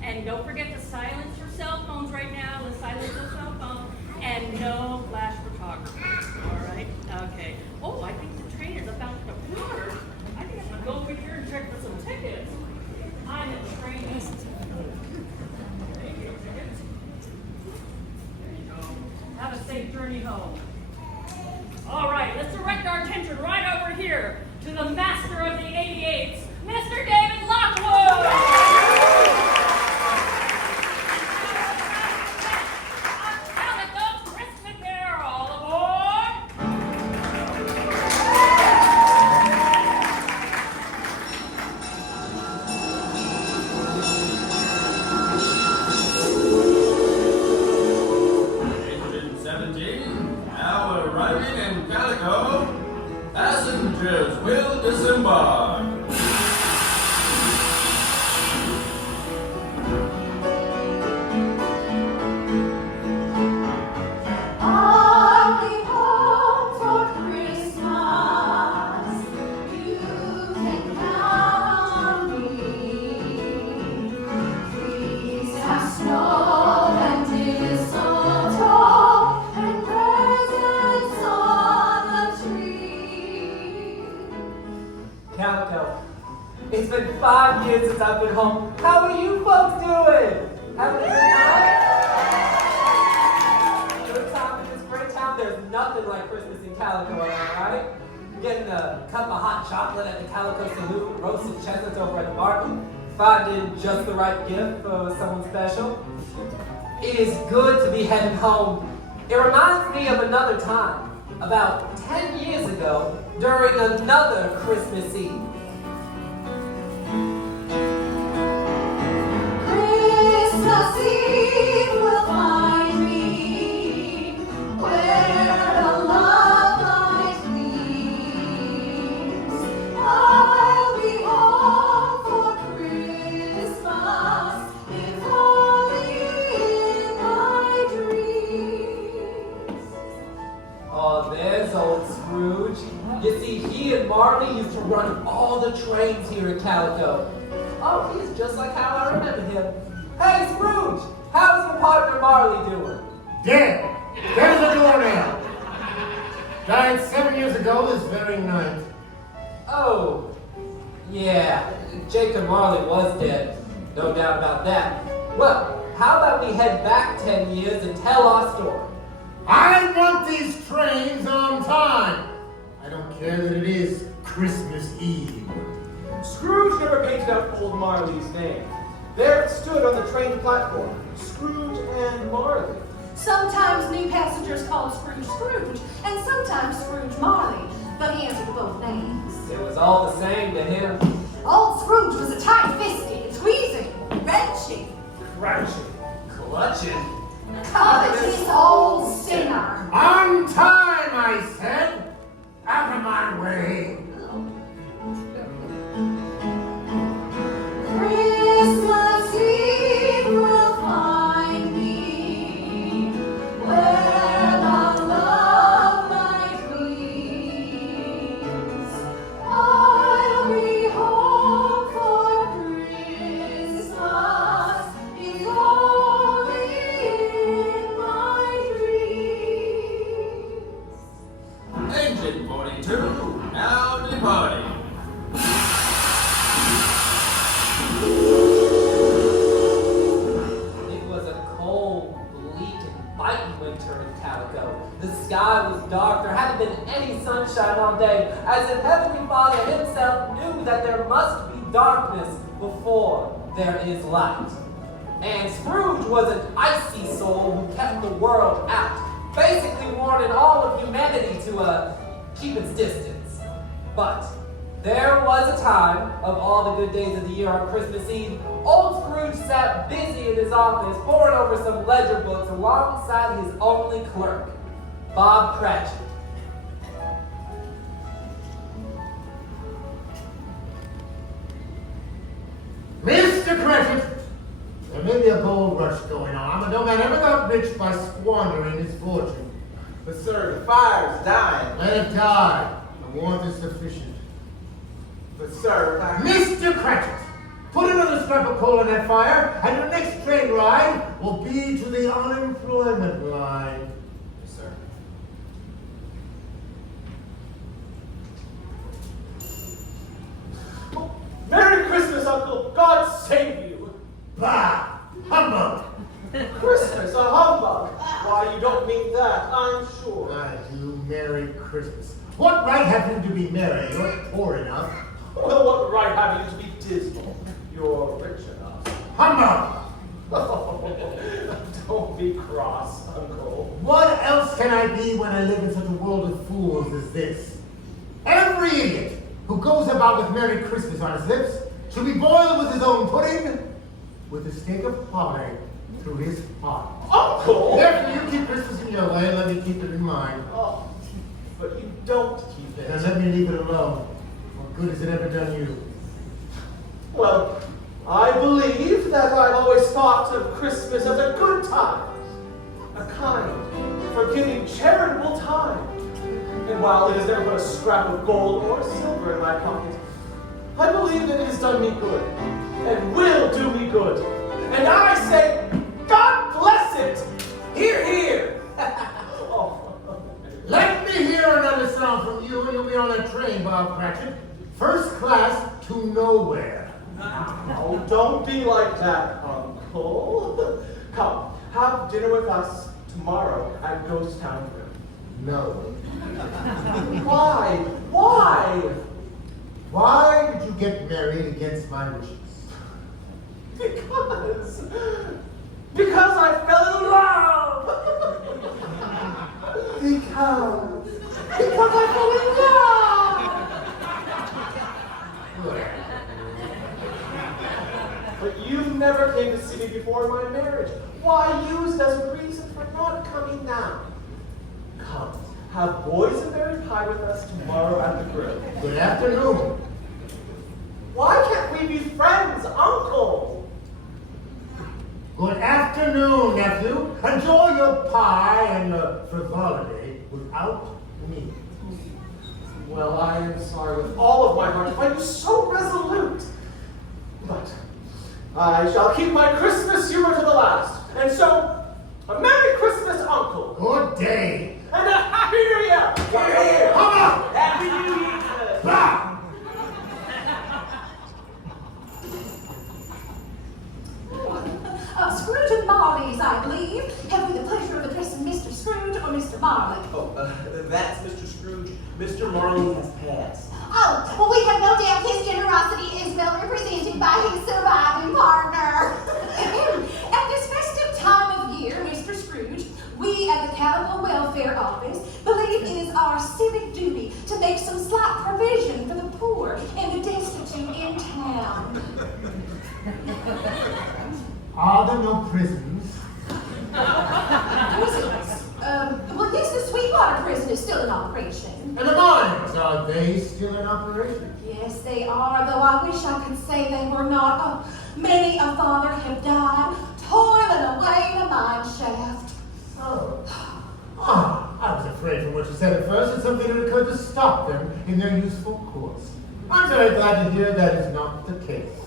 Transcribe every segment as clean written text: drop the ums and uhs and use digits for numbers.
And don't forget to silence your cell phones right now. Let's silence your cell phone. And no flash photography. All right? Okay. Oh, I think the train is about to depart. I think I'm going to go over here and check for some tickets. I'm at the train. Tickets. There you go. Have a safe journey home. All right, let's direct our attention right over here to the master of the 88s, Mr. David Lockwood. Calico, passengers will disembark. Are we home for Christmas? You can count on me. Please have snow and mistletoe and presents on the tree. Calico, it's been 5 years since I've been home. How are you folks doing? Having a good time? Good time in this great town. There's nothing like Christmas in Calico, am I right? Getting a cup of hot chocolate at the Calico Saloon, roasted chestnuts over at the market, finding just the right gift for someone special. It is good to be heading home. It reminds me of another time, about 10 years ago, during another Christmas Eve. Christmas Eve will find me where the love light gleams. I'll be home for Christmas, if only in my dreams. Oh, there's old Scrooge. You see, he and Marley used to run all the trains here at Calico. Oh, he's just like how I remember him. Hey, Scrooge, how's your partner Marley doing? Dead. Dead as a doornail. Died 7 years ago this very night. Oh, yeah, Jacob Marley was dead. No doubt about that. Well, how about we head back 10 years and tell our story? I want these trains on time. I don't care that it is Christmas Eve. Scrooge never painted out old Marley's name. There it stood on the train platform, Scrooge and Marley. Sometimes new passengers called Scrooge Scrooge, and sometimes Scrooge Marley, but he answered to both names. It was all the same to him. Old Scrooge was a tight-fisted, squeezing, wrenching, Crouching, clutching. covetous old sinner. On time, I said. Out of my way. Christmas Eve will find me where the love light gleams. I'll be home for Christmas, if only in my dreams. Engine 42, now departing. It was a cold, bleak, and biting winter in Calico. The sky was dark. There hadn't been any sunshine all day, as if Heavenly Father himself knew that there must be darkness before there is light. And Scrooge was an icy soul who kept the world out, basically warning all of humanity to keep its distance. But there was a time, of all the good days of the year on Christmas Eve, old Scrooge sat busy in his office poring over some ledger books alongside his only clerk, Bob Cratchit. Mr. Cratchit, there may be a gold rush going on, but no man ever got rich by squandering his fortune. But sir, the fire's dying. Let it die. The warmth is sufficient. But sir, Mr. Cratchit, put another scrap of coal on that fire, and your next train ride will be to the unemployment line. Yes, sir. Merry Christmas, Uncle! God save you! Bah! Humbug! Christmas, a humbug! Why, you don't mean that, I'm sure. I do. Merry Christmas. What right have you to be merry? You're poor enough. Well, what right have you to be dismal? You're rich enough. Humbug! Don't be cross, Uncle. What else can I be when I live in such a world of fools as this? Every idiot who goes about with Merry Christmas on his lips should be boiled with his own pudding, with a steak of pie through his heart. Uncle! Therefore, you keep Christmas in your way and let me keep it in mine. Oh, but you don't keep it. And let me leave it alone. What good has it ever done you? Well, I believe that I've always thought of Christmas as a good time, a kind, forgiving, charitable time. And while it has never put a scrap of gold or silver in my pocket, I believe that it has done me good, and will do me good. And I say, God bless it! Hear, hear! Oh. Let me hear another sound from you and you'll be on that train, Bob Cratchit. First class to nowhere. Oh, don't be like that, Uncle. Come, have dinner with us tomorrow at Ghost Town Grill. No. Why? Why? Why did you get married against my wishes? Because I fell in love. Because I fell in love. But you never came to see me before my marriage. Why used as a reason for not coming now? Come, have boysenberry pie with us tomorrow at the grill. Good afternoon. Why can't we be friends, Uncle? Good afternoon, nephew. Enjoy your pie and frivolity without me. Well, I am sorry with all of my heart to find you so resolute. But I shall keep my Christmas humor to the last. And so, a Merry Christmas, Uncle. Good day. And a Happy New Year! Hear, hear! Come on! Happy New Year! Bah! Scrooge and Marley's, I believe. Have we the pleasure of addressing Mr. Scrooge or Mr. Marley? Oh, that's Mr. Scrooge. Mr. Marley has passed. Oh, well, we have no doubt his generosity is well represented by his surviving partner. At this festive time of year, Mr. Scrooge, we at the Calico Welfare Office believe it is our civic duty to make some slight provision for the poor and the destitute in town. Are there no prisons? Prisons? Well, yes, the Sweetwater prison is still in operation. And the mines, are they still in operation? Yes, they are, though I wish I could say they were not. Oh, many a father have died, toiling away in a mine shaft. Oh. I was afraid from what you said at first that something had occurred to stop them in their useful course. I'm very glad to hear that is not the case.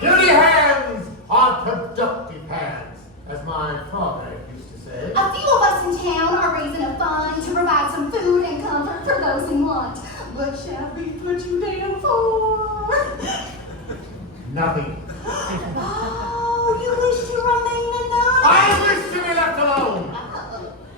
Dirty hands are productive hands, as my father used to say. A few of us in town are raising a fund to provide some food and comfort for those in want. What shall we put you down for? Nothing. Oh, you wish to remain alone? I wish to be left alone.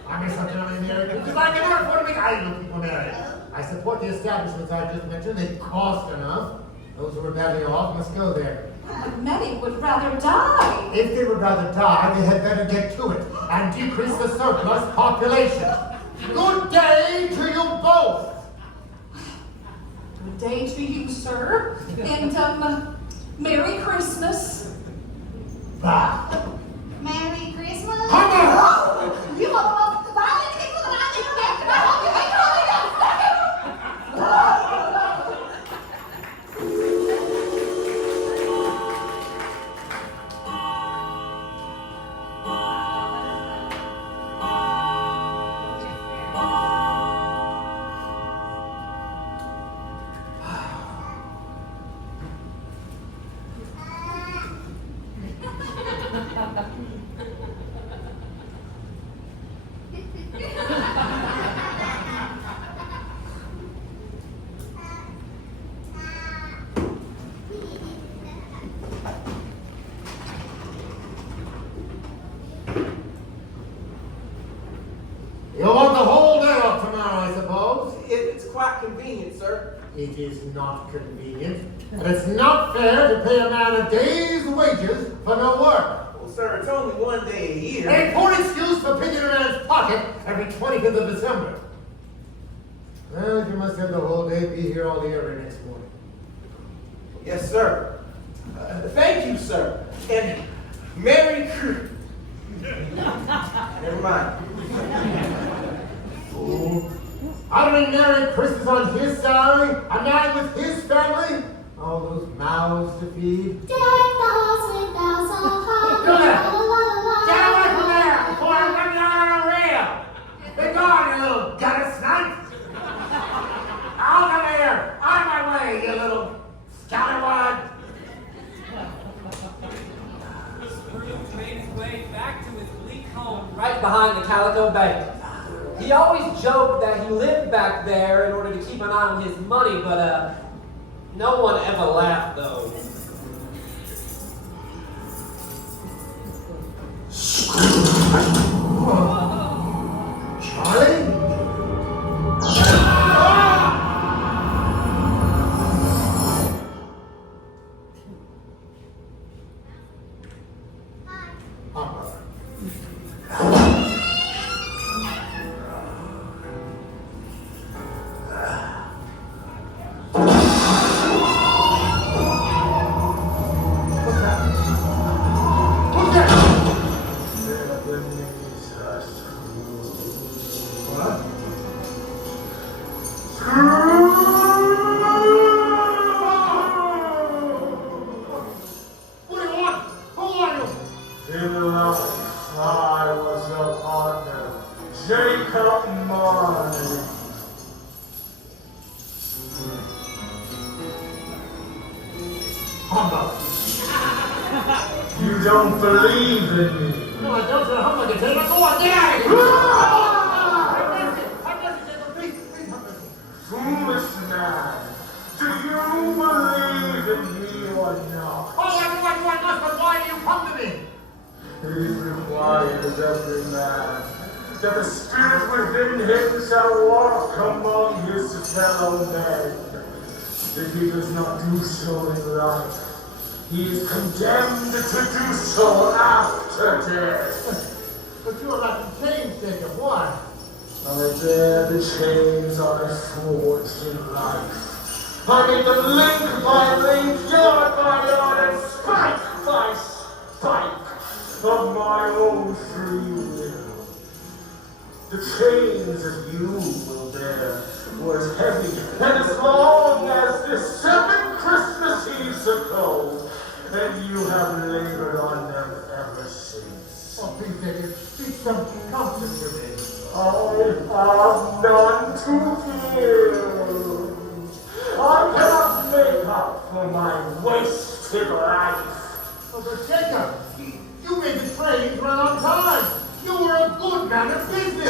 I'm a such an American because I can never afford to make idle people married. I support the establishments I just mentioned. They cost enough. Those who are badly off must go there. But many would rather die. If they would rather die, they had better get to it. and decrease the surplus population. Good day to you both. Good day to you, sir. And, Merry Christmas. Bah. Merry Christmas. Come on! You are the most violent people that I've ever met, and I hope you make all You want the whole day off tomorrow, I suppose? It's quite convenient, sir. It is not convenient, and it's not fair to pay a man a day's wages for no work. Well, sir, it's only one day a year. A poor excuse for picking a man's pocket every 25th of December. Well, you must have the whole day, be here all the early next morning. Yes, sir. Thank you, sir. And Merry Christmas. Never mind. Fool. Uttering Merry Christmas on his salary, a man with his family, all those mouths to feed. Deck the halls with bells on high. Do that! La, la, la, la, Get la, away la, from la, there la, before I run you out on a rail! Be gone, you little gutter snipe! Out of here! Out of my way, you little scatterwad! Scrooge made his way back to his bleak home right behind the Calico Bank. He always joked that he lived back there in order to keep an eye on his money, but no one ever laughed though. Charlie? Papa. What's that? Who's that? What? What do you want? Who are you? In life, I was your partner, Jacob Marley. Humbug. You don't believe in me. No, I don't say humbug again. Let's go on. Get out of here. Have mercy, Jacob. Please, please have mercy. Foolish man, do you believe in me or not? Oh, I must, but why do you come to me? It is required of every man that the spirit within him shall walk among his fellow men. If he does not do so in life, he is condemned to do so after death. But you are not in chains, Jacob. Why? I bear the chains I forged in life. I made them link by link, yard by yard, and spike by spike of my own free will. The chains that you will bear were as heavy and as long as the 7 Christmas Eves ago, and you have labored on them ever since. Oh, please, Jacob, speak some comfort to me. I have none to give. I cannot make up for my wasted life. Oh, but Jacob, you made the trade run on time. You were a good man of business.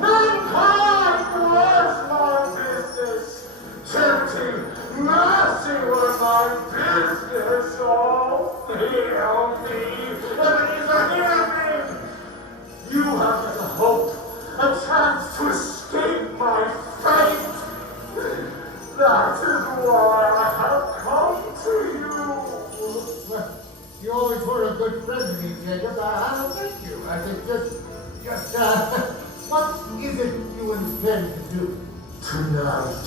Mankind was my business. Charity, mercy were my business. Oh, heal me, Ebenezer, heal me. You have yet a hope, a chance to escape my fate. That is why I have come to you. Well, you always were a good friend to me, Jacob. I don't think Just, what is it you intend to do? Tonight,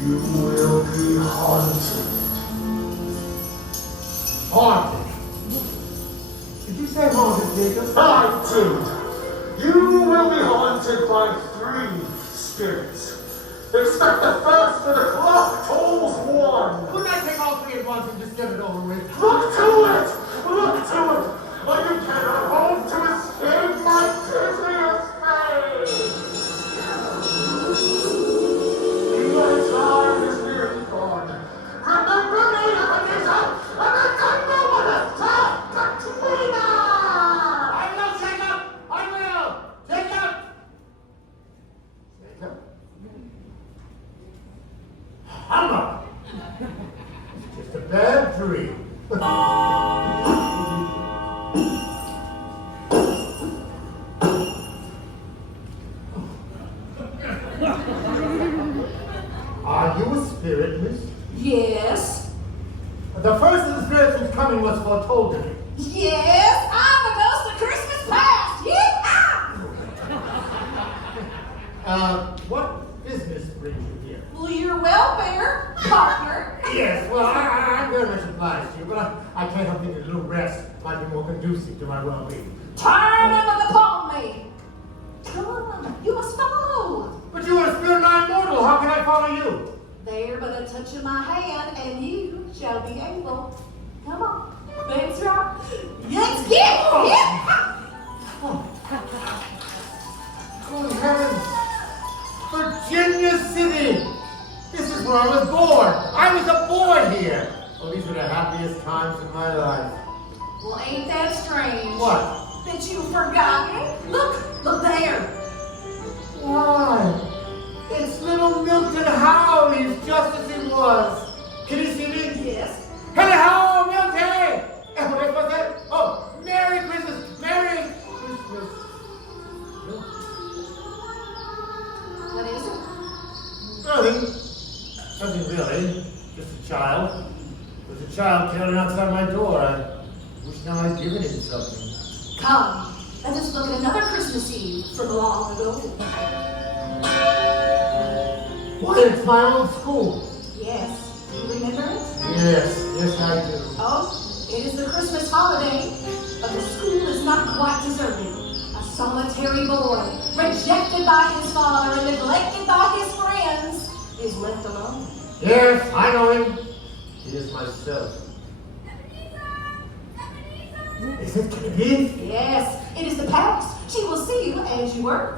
you will be haunted. Haunted? Did you say haunted, Jacob? I did. You will be haunted by 3 spirits. Expect the first when the clock tolls 1. Couldn't I take all 3 at once and just get it over with? Look to it! Look to it! Or you cannot hope to escape my piteous fate! Your time is nearly gone. Remember me, Ebenezer, and remember what has taught Katrina! I will, Jacob! I will! Jacob! Jacob? Humbug! It's just a bad dream. Are you a spirit, miss? Yes. The first of the spirits whose coming was foretold to me. Yes, I'm the ghost of Christmas past. Yeah. What business brings you here? Well, your welfare partner. Yes, well, I'm very much obliged to you, but I can't help thinking a little rest might be more conducive to my well-being. Turn him upon me. Come on, you must follow. But you are a spirit and I am mortal. How can I follow you? There but a touch of my hand, and you shall be able. Come on. That's right. Let's get it. Good heavens! Virginia City! This is where I was born. I was a boy here. Oh, these were the happiest times of my life. Well, ain't that strange? What? That you've forgotten? Look there. Why? It's little Milton Howley's just as he was. Can you see me? Yes. Hello, Milton! What's that? Oh, Merry Christmas! Merry Christmas! What is it? Nothing really. Just a child. There's a child carrying outside my door. I wish now I'd given him something. Come, let us look at another Christmas Eve from long ago. Why, it's my old school. Yes, you remember it? Yes, I do. Oh, it is the Christmas holiday, but the school is not quite deserted. A solitary boy, rejected by his father and neglected by his friends, is left alone. Yes, I know him. He is myself. Is it Kennedy? Yes, it is the past. She will see you as you were.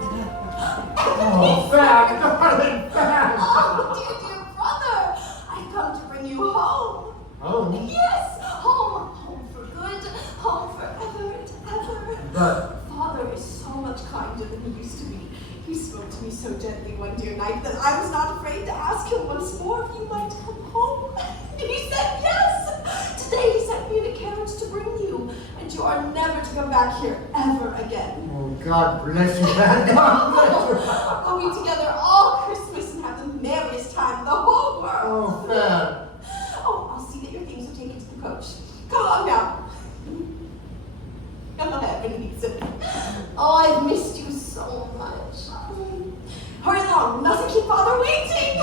Oh, Fab, darling, Fab. Oh, dear brother, I've come to bring you home. Home? Yes, home. Home for good. Home forever and ever. But Father is so much kinder than he used to be. He spoke to me so gently one dear night that I was not afraid to ask him once more if you might come home. He said yes. Today he sent me in a carriage to bring you, and you are never to come back here ever again. oh, God bless you, man. God bless you. We'll be together all Christmas and have the merriest time in the whole world. Oh, Fab. Oh, I'll see that your things are taken to the coach. Come along now. Come on, Ebenezer. Oh, I've missed you so much. Hurry along, mustn't keep Father waiting.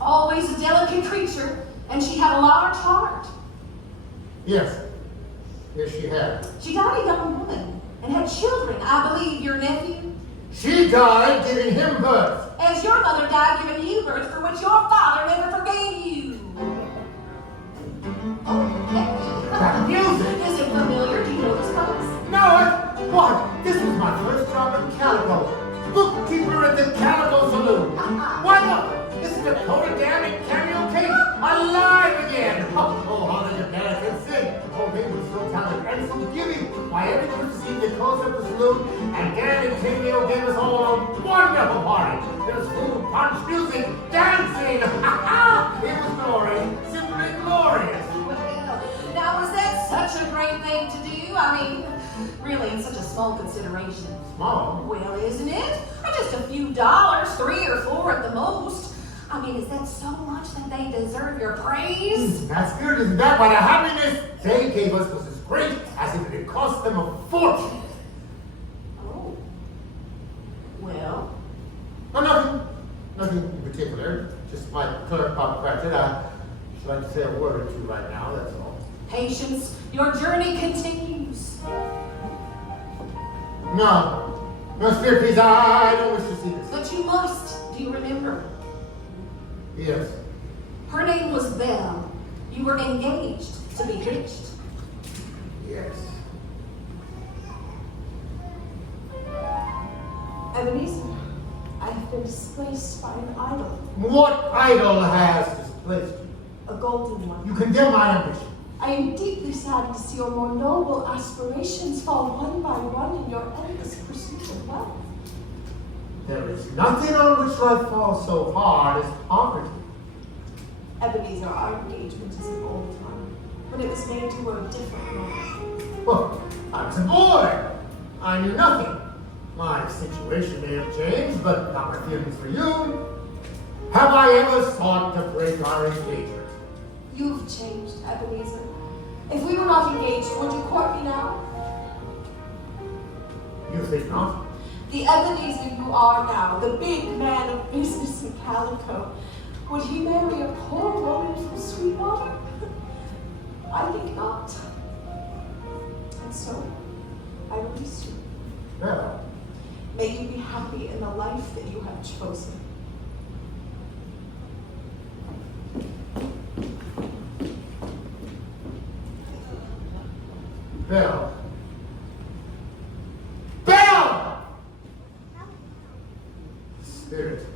Always a delicate creature, and she had a large heart. Yes, she had. She died a young woman and had children. I believe your nephew. She died giving him birth. As your mother died giving you birth, for which your father never forgave you. That music. Is it familiar? Do you know this place? No, what? This was my first job at Calico. Bookkeeper at the Calico Saloon. Why not? This is Dakota Damn Cameo Cake. Alive again. Oh, how they could dance and sing. Oh, they were so talented and so giving. Why, every Christmas Eve they closed up the saloon and Dan and Cameo gave us all a wonderful party. There was food, punch, music, dancing. It was glorious. Simply glorious. Well, now is that such a great thing to do? I mean, really, it's such a small consideration. Small? Well, isn't it? Just a few dollars, 3 or 4 at the most. I mean, is that so much that they deserve your praise? That's good, isn't that? Why, the happiness they gave us was as great as if it had cost cost them a fortune. Oh. Well, Oh, nothing in particular. Just my clerk popped granted. I'd like to say a word or two right now, that's all. patience, your journey continues. No, Spirit, please, I don't wish to see this. But you must. Do you remember? Yes. Her name was Belle. You were engaged to be hitched. Yes. Ebenezer, I have been displaced by an idol, What idol has displaced you? a golden one. You condemn my ambition. I am deeply saddened to see your more noble aspirations fall one by one in your endless pursuit of wealth. There is nothing on which life falls so hard as poverty. Ebenezer, our engagement is an old one. When it was made, you were a different man. Well, I was a boy. I knew nothing. My situation may have changed, but not my feelings for you. Have I ever sought to break our engagement? You've changed, Ebenezer. If we were not engaged, would you court me now? You think not? The Ebenezer you are now, the big man of business in Calico, would he marry a poor woman from Sweetwater? I think not. And so, I release you. Well, May you be happy in the life that you have chosen. Belle. Belle! Spirit,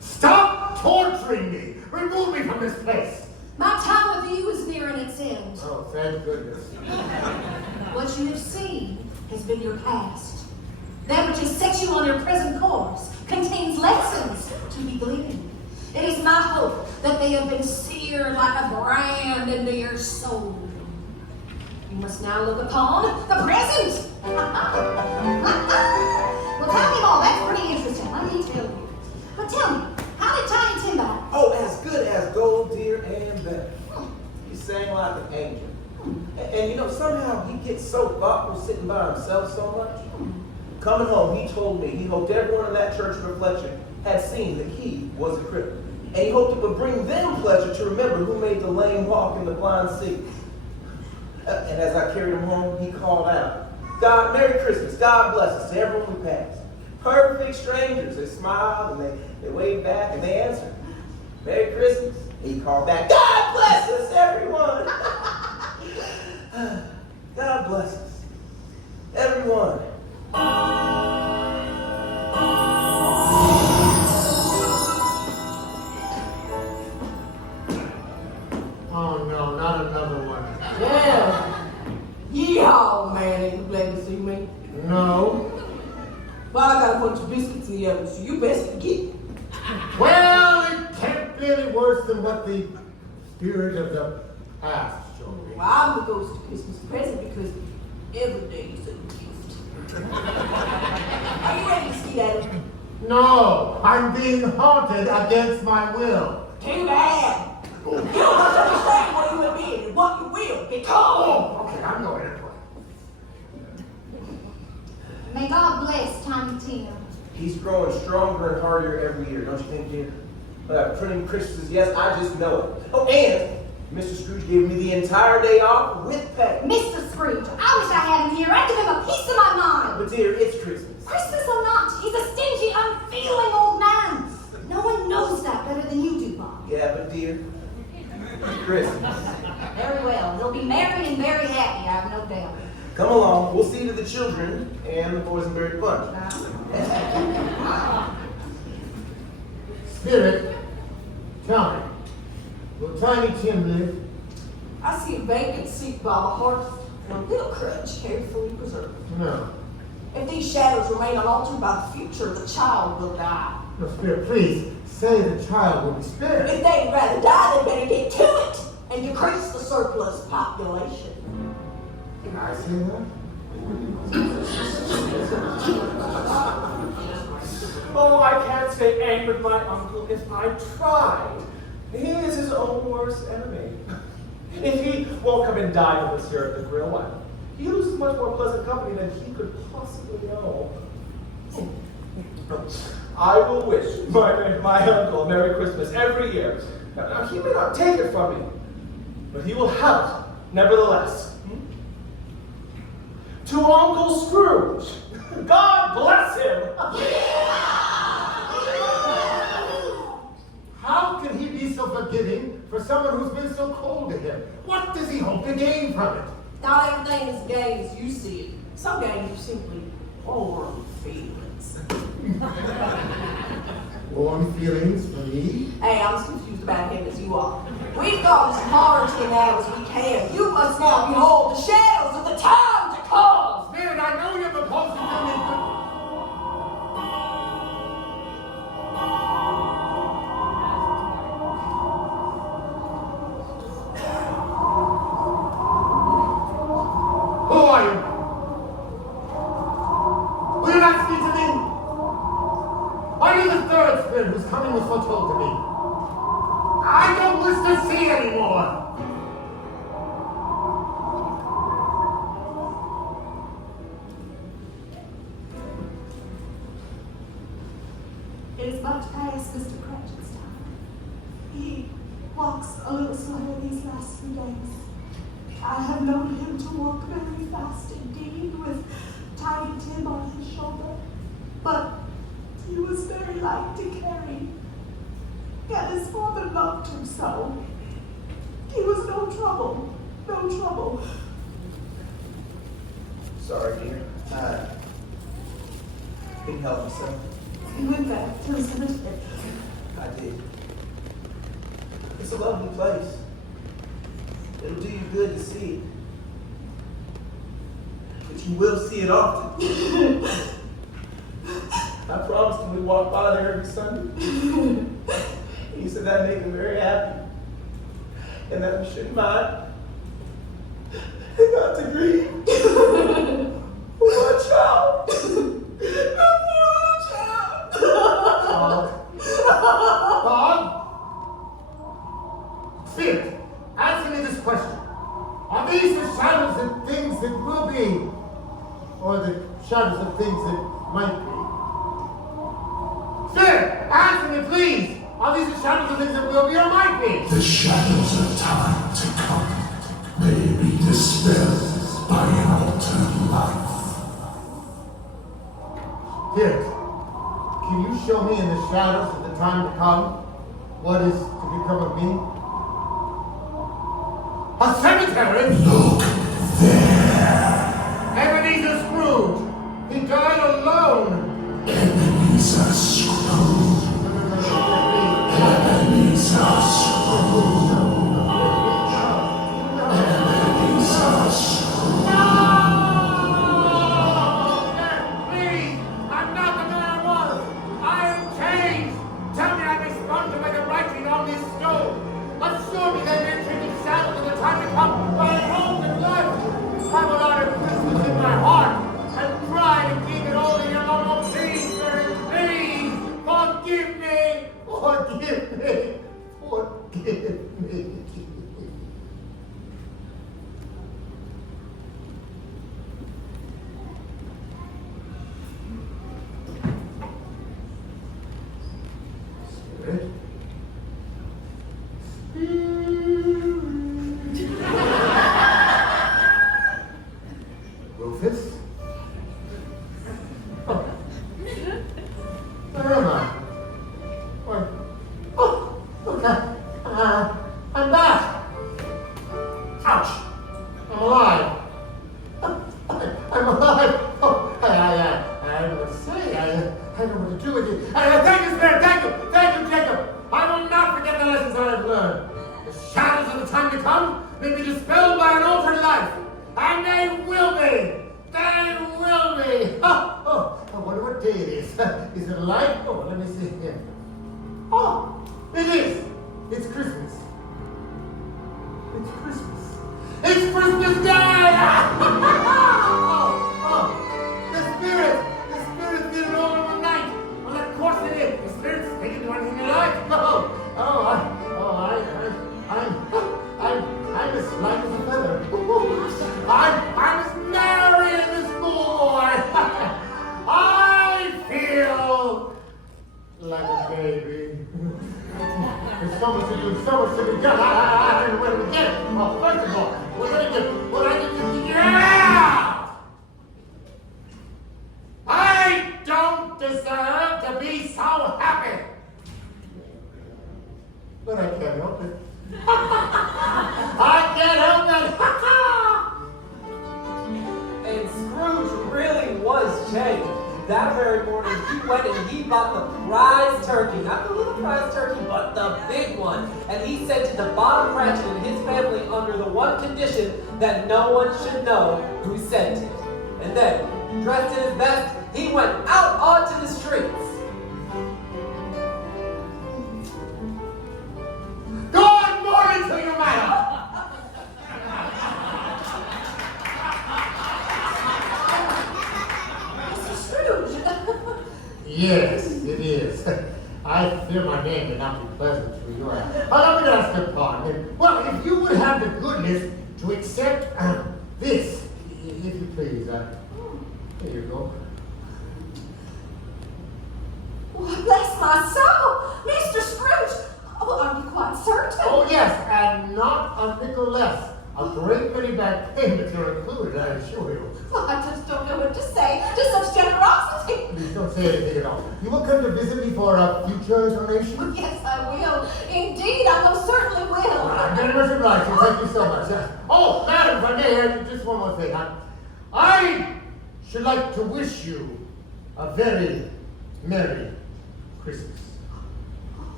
stop torturing me! Remove me from this place! My time with you is nearing its end. Oh, thank goodness. What you have seen has been your past. That which has set you on your present course contains lessons to be gleaned. It is my hope that they have been seared like a brand into your soul. You must now look upon the present. Well, tell me more. That's pretty interesting. Let me tell you. But tell me, how did Tiny Tim die? Oh, as good as gold, dear, and better. He sang like an angel. And you know, somehow he gets so thoughtful sitting by himself so much. Coming home, he told me he hoped everyone in that church reflection had seen that he was a cripple. And he hoped it would bring them pleasure to remember who made the lame walk and the blind see. And as I carried him home, he called out, "God, Merry Christmas, God bless us," to everyone we passed. Perfect strangers. They smiled and they waved back and they answered, "Merry Christmas." He called back, "God bless us, everyone." God bless us, everyone. Oh no, not another one. Yeah. Yeehaw, man, ain't you glad to see me? No. Well, I got a bunch of biscuits in the oven, so you best forget. Well, it can't be any worse than what the spirit of the past showed me. Well, I'm the ghost of Christmas present because every day is a gift. Are you ready to skedaddle? No, I'm being haunted against my will. Too bad. You must understand what you have been and what you will become. Oh, okay, I'm going anyway. May God bless Tiny Tim. He's growing stronger and hardier every year, don't you think, dear? Printing Christmases, yes, I just know it. Oh, and Mr. Scrooge gave me the entire day off with pay. Mr. Scrooge, I wish I had him here. I'd give him a piece of my mind. But dear, it's Christmas. Christmas or not, he's a stingy, unfeeling old man. No one knows that better than you do, Bob. Yeah, but dear, Christmas. Very well. He'll be merry and very happy, I have no doubt. Come along, we'll see to the children and the boysenberry punch. Spirit, tell me, will Tiny Tim live? I see a vacant seat by the hearth and a little crutch carefully preserved. No. If these shadows remain unaltered by the future, the child will die. No, Spirit, please, say the child will be spared. If they'd rather die, they better get to it and decrease the surplus population. Can I say that? Oh, I can't stay angry with my uncle if I tried. He is his own worst enemy. If he won't come and dine with us here at the grill, why, he loses much more pleasant company than he could possibly know. I will wish my uncle Merry Christmas every year. Now, he may not take it from me, but he will have it nevertheless. To Uncle Scrooge, God bless him! How can he be so forgiving for someone who's been so cold to him? What does he hope to gain from it? Not everything is gay as you see it. Some games are simply warm feelings. Warm feelings for me? Hey, I'm as confused about him as you are. We've gone as far to him now as we can. You must now behold the shadows of the time to come. Spirit, I know you're proposing to me, but... Who are you? Will you not speak to me? Are you the third spirit whose coming was foretold to me? I don't wish to see anymore. It is much past Mr. Cratchit's time. He walks a little slower these last few days. I have known him to walk very fast indeed, with Tiny Tim on his shoulder. But he was very light to carry. Yet his father loved him so. He was no trouble, no trouble. Sorry, dear. I couldn't help myself. He went back to his cemetery. I did. It's a lovely place. It'll do you good to see it. But you will see it often. I promised him we'd walk by there every Sunday. He said that'd make him very happy. And that we shouldn't mind. And not to grieve. One child. One child. Bob? Spirit, answer me this question. Are these the shadows of things that will be? Or the shadows of things that might be? Spirit, answer me, please. Are these the shadows of things that will be or might be? The shadows of time to come may be dispelled by an altered life. Spirit, can you show me in the shadows of the time to come what is to become of me? A cemetery? Look there. Ebenezer Scrooge. He died alone. Ebenezer Scrooge. Ebenezer Scrooge. Ebenezer Scrooge. Please, I'm not the man I was. I am changed. Tell me I'm responsible by the writing on this stone. Assure me that entering the shadows of the time to come by hope and life. I will honor Christmas in my heart and try to keep it all in your own. Please, Spirit, please, forgive me. Forgive me. Forgive me. Spirit? Rufus? Oh. Where am I? Where? Oh, okay. I'm back. Ouch. I'm alive. I'm alive. Oh, I don't know what to say. I don't know what to do with you. Thank you, Spirit. Thank you, Jacob. I will not forget the lessons I have learned. The shadows of the time to come may be dispelled by an altered life. And they will be. They will be. I wonder what day it is. Is it light? Oh, let me see here. Oh, it is. It's Christmas. It's Christmas. It's Christmas Day! The Spirit did it all in the night. Well, of course it is. The Spirit's taking to anything you like. I'm as light as a feather. I'm as so much to be done. I don't know where to begin. Well, first of all, what I get, yeah! I don't deserve to be so happy. But I can't help it. I can't help it. And Scrooge really was changed. That very morning, he went and he bought the prize turkey. Not the little prize turkey, but the big one. And he said to the Bob Cratchit and his family under the one condition that no one should know who sent it. And then, dressed in his best, he went out onto the streets. Good morning to you, madam. Yes, it is. I fear my name may not be pleasant to you. Let me ask your pardon. Well, if you would have the goodness to accept this, if you please. Here you go. Well, bless my soul! Mr. Scrooge! Oh, are you quite certain? Oh, yes, and not a nickel less. A great many back payments are included, I assure you. Well, I just don't know what to say to such generosity. Please don't say anything at all. You will come to visit me for a future donation? Yes, I will. Indeed, I most certainly will. I'm very much obliged. Thank you so much. Oh, madam, if I may, just one more thing. I should like to wish you a very Merry Christmas.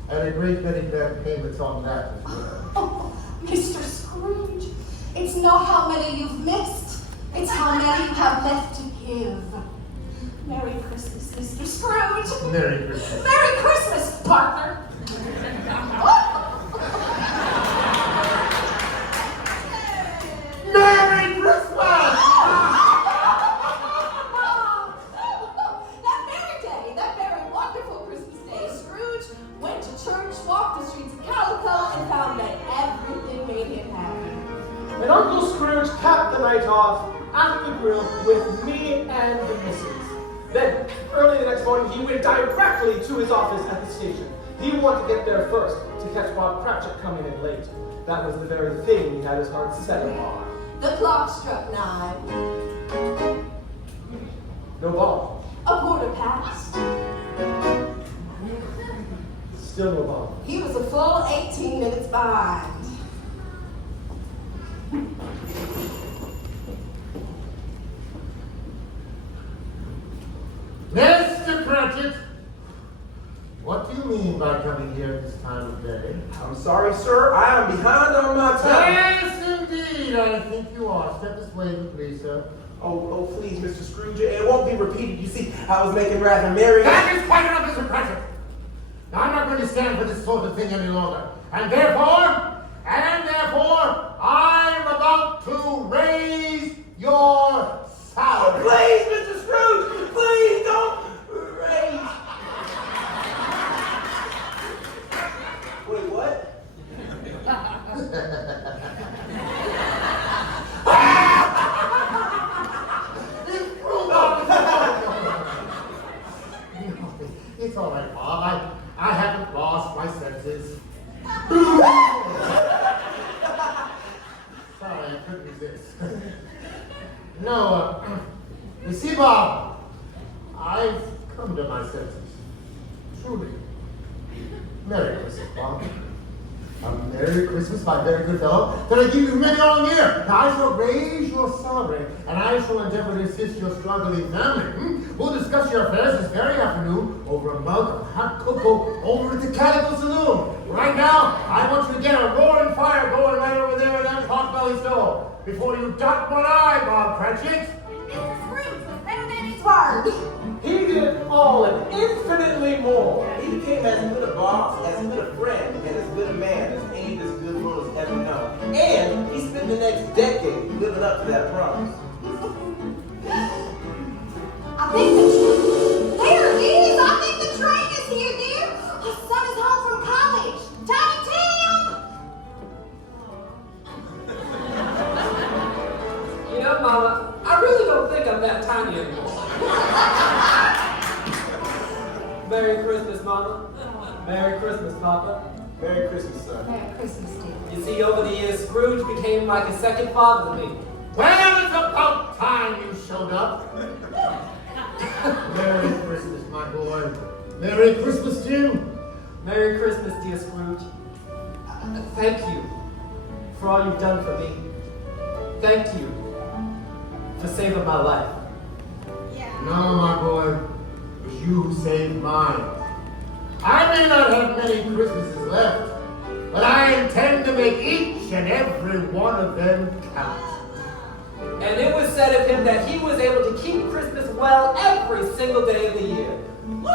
And a great many back payments on that as well. Oh, Mr. Scrooge, it's not how many you've missed. It's how many you have left to give. Merry Christmas, Mr. Scrooge. Merry Christmas. Merry Christmas, partner. Merry Christmas! That very day, that very wonderful Christmas day, Scrooge went to church, walked the streets of Calico, and found that everything made him happy. And Uncle Scrooge capped the night off at the grill with me and the missus. Then, early the next morning, he went directly to his office at the station. He wanted to get there first to catch Bob Cratchit coming in late. That was the very thing he had his heart set upon. The clock struck 9. No Bob. A quarter past. Still no Bob. He was a full 18 minutes behind. Mr. Cratchit, what do you mean by coming here at this time of day? I'm sorry, sir. I am behind on my time. Yes, indeed. I think you are. Step this way, please, sir. Oh, please, Mr. Scrooge. It won't be repeated. You see, I was making rather merry. That is quite enough, Mr. Cratchit. Now, I'm not going to stand for this sort of thing any longer. And therefore, I'm about to raise your salary. Please, Mr. Scrooge, please don't raise. Wait, what? It's all right, Bob. I haven't lost my senses. Sorry, I couldn't resist. No, you see, Bob, I've come to my senses. Truly. Merry Christmas, Bob. A Merry Christmas, my very good fellow, that I give you many long year. Now I shall raise your salary, and I shall endeavor to assist your struggling family. We'll discuss your affairs this very afternoon over a mug of hot cocoa over at the Calico Saloon. Right now, I want you to get a roaring fire going right over there in that hot-belly stove. Before you dot one eye, Bob Cratchit. Mr. Scrooge was better than his word. He did all and infinitely more. He became as good a boss, as good a friend, and as good a man as any this good world has ever known. And he spent the next decade living up to that promise. I think there it is. I think the train is here, dear. Our son is home from college. Tiny Tim. You know, Mama, I really don't think I'm that tiny anymore. Merry Christmas, Mama. Merry Christmas, Papa. Merry Christmas, sir. Merry Christmas, dear. You see, over the years, Scrooge became like a second father to me. Well, it's about time you showed up. Merry Christmas, my boy. Merry Christmas to you. Merry Christmas, dear Scrooge. Thank you for all you've done for me. Thank you for saving my life. No, my boy, it was you who saved mine. I may not have many Christmases left, but I intend to make each and every one of them count. And it was said of him that he was able to keep Christmas well every single day of the year.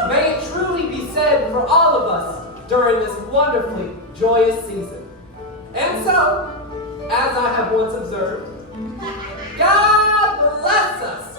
May it truly be said for all of us during this wonderfully joyous season. And so, as I have once observed, God bless us